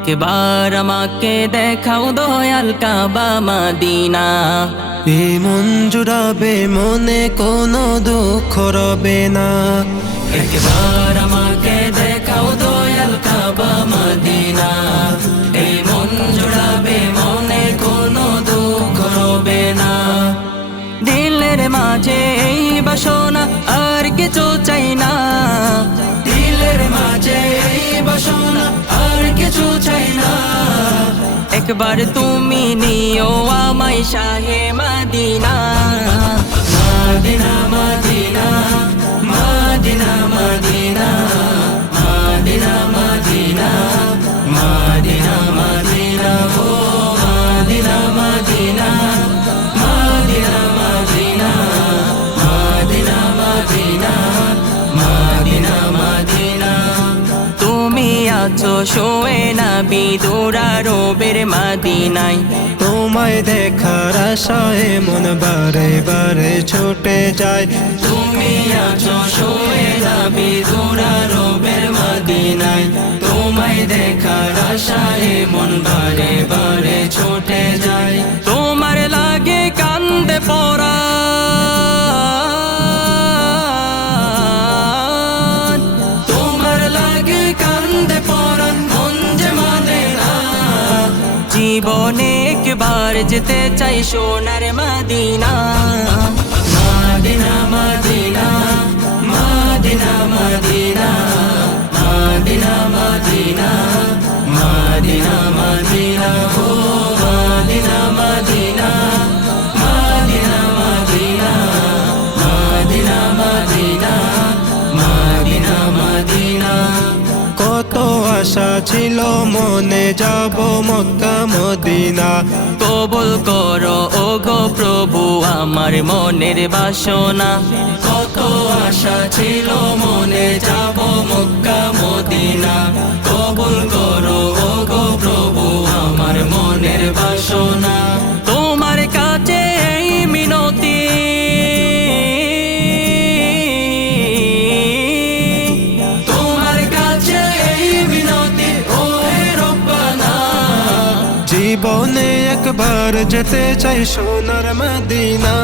একবার আমাকে দেখাও দয়াল কাবা মদিনা। এই মন জুড়াবে মনে কোনো দুঃখ রবে না। একবার আমাকে দেখাও দয়াল কাবা মদিনা। এই মন জুড়াবে মনে কোনো দুঃখ রবে না। দিলের মাঝে এই বাসনা আর কিছু চাই না। দিলের মাঝে এই বাসনা আর কিছু চাই না। একবার তুমি নিও আমায় শাহে মদিনা। মদিনা মদিনা মদিনা মদিনা মদিনা মদিনা মদিনা মদিনা ও মদিনা মদিনা মদিনা মদিনা মদিনা মদিনা মদিনা মদিনা। তুমি আছো শোয়ে না বিদুরা রবের মদিনায়। তোমায় দেখার আশায় মন বারে বারে ছুটে যায়। তুমি আছো শোয়ে না বিদুরা রবের মদিনায়। তোমায় দেখার আশায় মন বারে বারে ছুটে যায়। তোমার লাগে কান্দে পরাণ, তোমার লাগে কান্দে পরাণ, মন যে মানে না। জীবনে একবার যেতে চাই সোনার মদিনা। মদিনা মদিনা মদিনা মদিনা মদিনা মদিনা মদিনা মদিনা ও মদিনা মদিনা মদিনা মদিনা মদিনা মদিনা মদিনা মদিনা। কত আশা ছিল মনে যাব মক্কা মদিনা। কবুল করো ও গো প্রভু আমার মনের বাসনা। কত আশা ছিল মনে যাব মক্কা মদিনা। কবুল করো ও গো প্রভু আমার মনের বাসনা। তোমার কাছে এই মিনতি, তোমার কাছে এই মিনতি ও হে রব্বানা। জীবনে একবার যেতে চাই সোনার মদিনা।